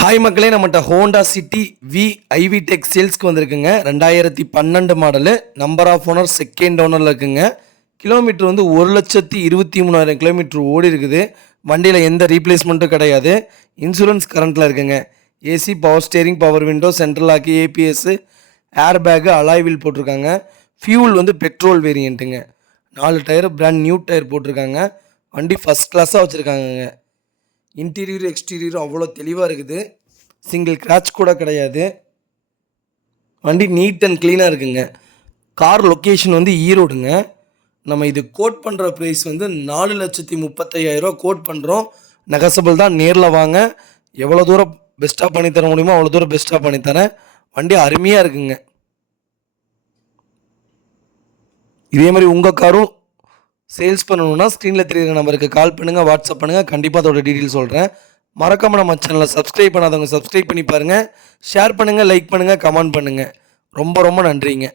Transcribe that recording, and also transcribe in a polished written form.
Hi மக்களே, நம்மகிட்ட Honda City V iVTEC சேல்ஸ்க்கு வந்திருக்குங்க. 2012 model. Number of owner second ஓனரில் இருக்குங்க. கிலோமீட்டர் வந்து 1,23,000 கிலோமீட்டர் ஓடி இருக்குது. வண்டியில் எந்த ரீப்ளேஸ்மெண்ட்டும் கிடையாது. இன்சூரன்ஸ் கரண்ட்டில் இருக்குங்க. AC, power steering, power window, central lock, ABS, airbag, alloy wheel போட்டிருக்காங்க. ஃபியூல் வந்து பெட்ரோல் வேரியண்ட்டுங்க. 4 டயர் பிராண்ட் நியூ டயர் போட்டிருக்காங்க. வண்டி ஃபஸ்ட் கிளாஸாக வச்சுருக்காங்கங்க. இன்டீரியர் எக்ஸ்டீரியர் அவ்வளோ தெளிவாக இருக்குது. சிங்கிள் கிராச் கூட கிடையாது. வண்டி நீட் அண்ட் க்ளீனாக இருக்குங்க. கார் லொக்கேஷன் வந்து ஈரோடுங்க. நம்ம இது கோட் பண்ணுற ப்ரைஸ் வந்து 4,35,000 கோட் பண்ணுறோம். நெகசபிள் தான். நேரில் வாங்க. எவ்வளோ தூரம் பெஸ்ட்டாக பண்ணித்தர முடியுமோ அவ்வளோ தூரம் பெஸ்ட்டாக பண்ணித்தரேன். வண்டி அருமையாக இருக்குங்க. இதே மாதிரி உங்கள் காரும் சேல்ஸ் பண்ணணுன்னா ஸ்க்ரீனில் தெரியுற நம்பருக்கு கால் பண்ணுங்கள், வாட்ஸ்அப் பண்ணுங்கள். கண்டிப்பாக அதோட டீட்டெயில் சொல்கிறேன். மறக்காமல் நம்ம சேனலை சப்ஸ்கிரைப் பண்ணாதவங்க சப்ஸ்கிரைப் பண்ணி பாருங்கள். ஷேர் பண்ணுங்கள், லைக் பண்ணுங்கள், கமெண்ட் பண்ணுங்கள். ரொம்ப ரொம்ப நன்றிங்க.